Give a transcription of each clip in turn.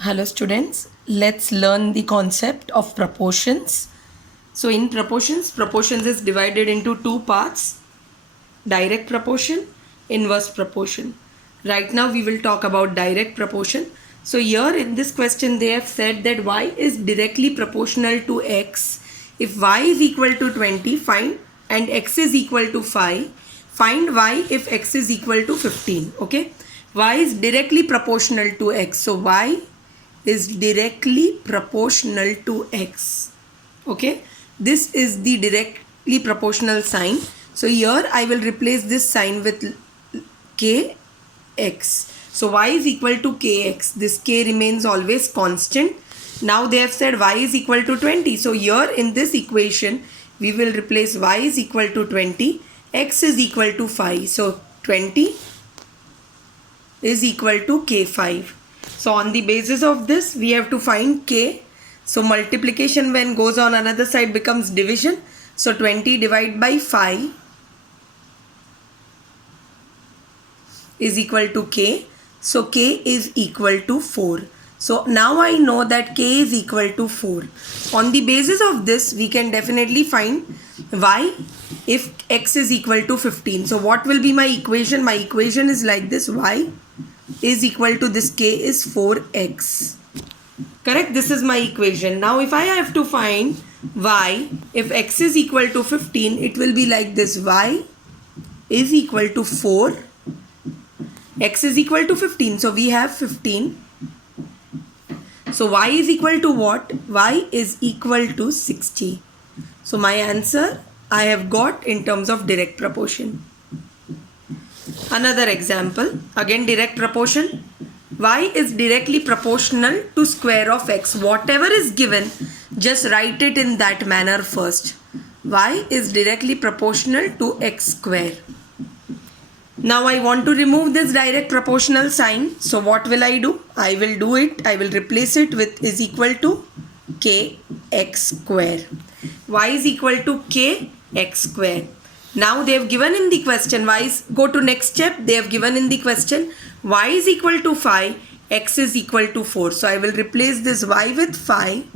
Hello students, let's learn the concept of proportions. So in proportions is divided into two parts, direct proportion, inverse proportion. Right now we will talk about direct proportion. So here in this question they have said that y is directly proportional to x. If y is equal to 20, find, and x is equal to 5, find y if x is equal to 15. Okay, y is directly proportional to x. So y is directly proportional to x. Okay, this is the directly proportional sign. So here I will replace this sign with kx. So y is equal to kx. This k remains always constant. Now they have said y is equal to 20. So here in this equation we will replace y is equal to 20, x is equal to 5. So 20 is equal to k5. So on the basis of this we have to find k. So multiplication when goes on another side becomes division. So 20 divided by 5 is equal to k. So k is equal to 4. So now I know that k is equal to 4. On the basis of this we can definitely find y if x is equal to 15. So what will be my equation? My equation is like this: y is equal to this k is 4x. Correct? This is my equation. Now if I have to find y if x is equal to 15, it will be like this: y is equal to 4, x is equal to 15. So we have 15. So y is equal to what? Y is equal to 60. So my answer I have got in terms of direct proportion. Another example, again direct proportion. Y is directly proportional to square of x. Whatever is given, just write it in that manner first. Y is directly proportional to x square. Now I want to remove this direct proportional sign. So what will I do? I will replace it with is equal to kx square. Y is equal to kx square. Now they have given in the question go to next step. They have given in the question y is equal to 5, x is equal to 4. So I will replace this y with 5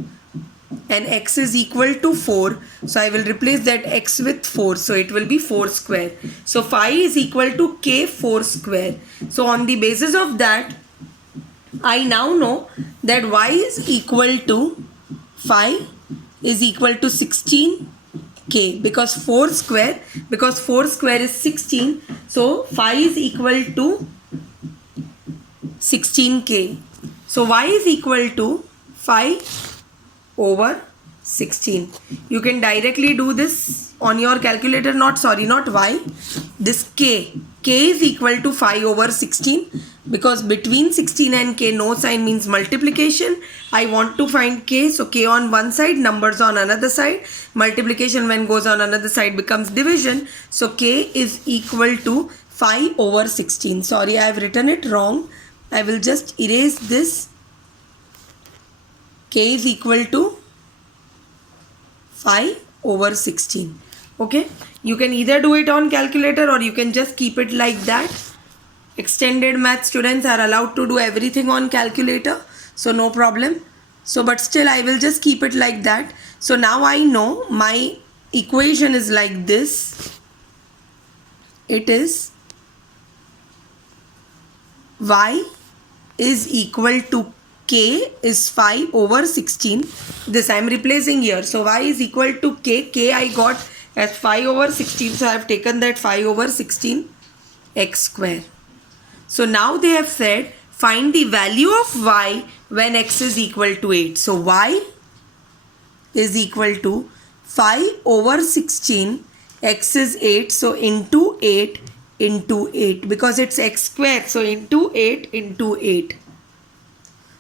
and x is equal to 4. So I will replace that x with 4. So it will be 4 square. So 5 is equal to k4 square. So on the basis of that, I now know that y is equal to 5 is equal to 16k, because 4 square is 16. So 5 is equal to 16k. So y is equal to 5 over 16. You can directly do this on your calculator. Not y. This k is equal to 5 over 16, because between 16 and k no sign means multiplication. I want to find k. So k on one side, numbers on another side. Multiplication when goes on another side becomes division. So k is equal to 5 over 16. Sorry, I have written it wrong. I will just erase this. K is equal to 5 over 16. Okay, you can either do it on calculator or you can just keep it like that. Extended math students are allowed to do everything on calculator, so no problem. So but still I will just keep it like that. So now I know my equation is like this. It is y is equal to k is 5 over 16. This I am replacing here. So y is equal to k I got as 5 over 16. So I have taken that 5 over 16 x square. So now they have said find the value of y when x is equal to 8. So y is equal to 5 over 16, x is 8. So into 8 into 8, because it's x square. So into 8 into 8.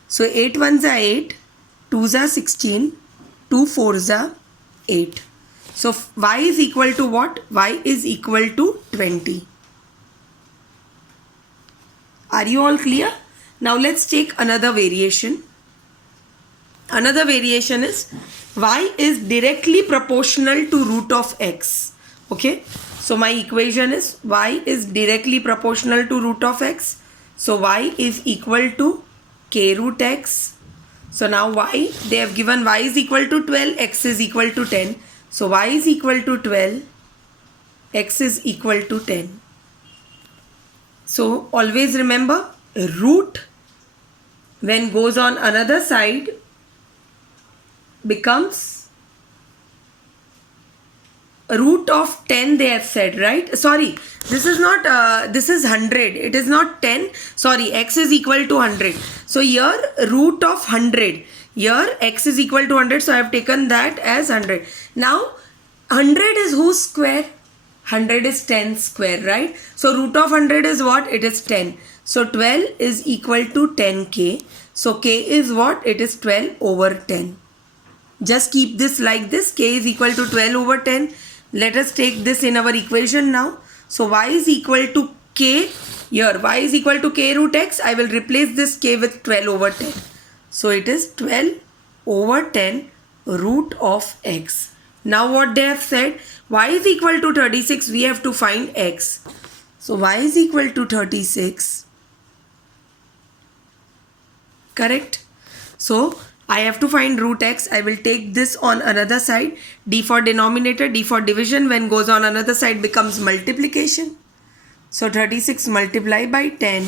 So 8 ones are 8, 2s are 16, 2 4s are 8. So y is equal to what? Y is equal to 20. Are you all clear? Now let's take another variation. Another variation is y is directly proportional to root of x. Okay. So my equation is y is directly proportional to root of x. So y is equal to k root x. So now y, they have given y is equal to 12, x is equal to 10. So y is equal to 12, x is equal to 10. So always remember, root when goes on another side becomes root of 10, they have said, right? Sorry, this is not, this is 100. It is not 10. Sorry, x is equal to 100. So here root of 100. Here x is equal to 100. So I have taken that as 100. Now 100 is whose square? 100 is 10 square, right? So root of 100 is what? It is 10. So 12 is equal to 10k. So k is what? It is 12 over 10. Just keep this like this. K is equal to 12 over 10. Let us take this in our equation now. So y is equal to k. Here y is equal to k root x. I will replace this k with 12 over 10. So it is 12 over 10 root of x. Now what they have said, y is equal to 36. We have to find x. So y is equal to 36. Correct? So I have to find root x. I will take this on another side. D for denominator, D for division. When goes on another side becomes multiplication. So 36 multiplied by 10.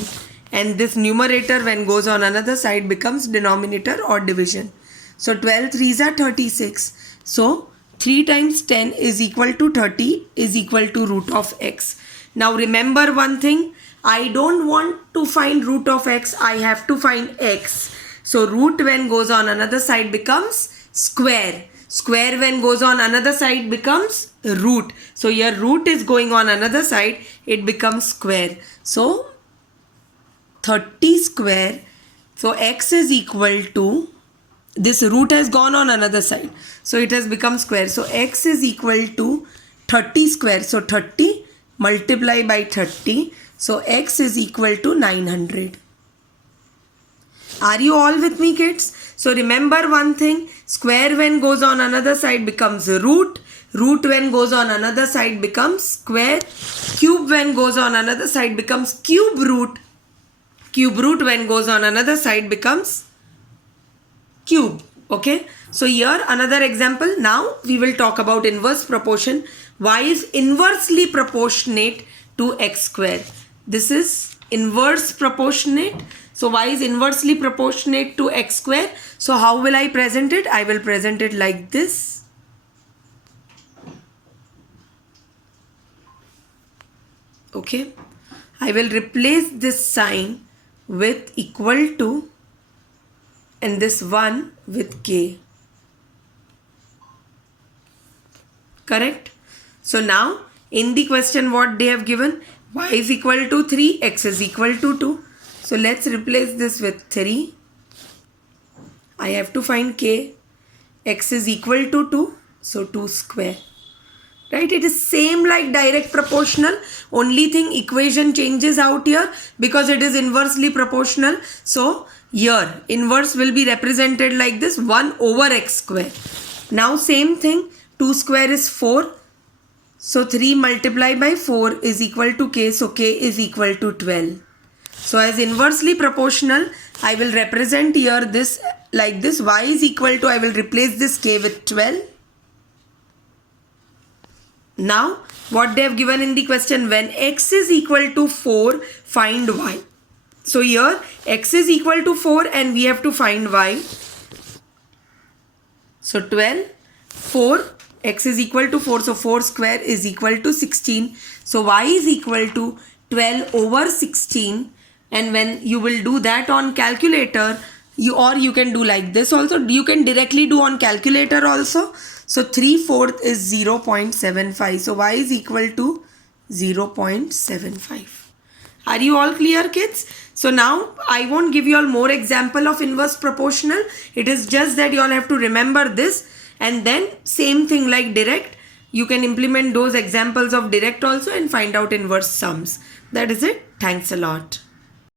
And this numerator when goes on another side becomes denominator or division. So 12 3s are 36. So 3 times 10 is equal to 30 is equal to root of x. Now remember one thing. I don't want to find root of x. I have to find x. So root when goes on another side becomes square. Square when goes on another side becomes root. So here root is going on another side. It becomes square. So 30 square. So x is equal to, this root has gone on another side. So it has become square. So x is equal to 30 square. So 30 multiplied by 30. So x is equal to 900. Are you all with me, kids? So remember one thing, square when goes on another side becomes root. Root when goes on another side becomes square. Cube when goes on another side becomes cube root. Cube root when goes on another side becomes cube. Okay. So here another example. Now we will talk about inverse proportion. Y is inversely proportionate to x square. This is inverse proportionate. So y is inversely proportionate to x square. So how will I present it? I will present it like this. Okay. I will replace this sign with equal to and this 1 with k. Correct? So now in the question what they have given, y is equal to 3, x is equal to 2. So let's replace this with 3. I have to find k. X is equal to 2. So 2 square. Right? It is same like direct proportional. Only thing equation changes out here because it is inversely proportional. So here inverse will be represented like this, 1 over x square. Now same thing. 2 square is 4. So 3 multiplied by 4 is equal to k. So k is equal to 12. So as inversely proportional, I will represent here this like this. Y is equal to, I will replace this k with 12. Now what they have given in the question, when x is equal to 4, find y. So here x is equal to 4 and we have to find y. So 12, 4, x is equal to 4. So 4 square is equal to 16. So y is equal to 12 over 16. And when you will do that on calculator, you can do like this also. You can directly do on calculator also. So 3/4 is 0.75. So y is equal to 0.75. Are you all clear, kids? So now I won't give you all more example of inverse proportional. It is just that you all have to remember this, and then same thing like direct. You can implement those examples of direct also and find out inverse sums. That is it. Thanks a lot.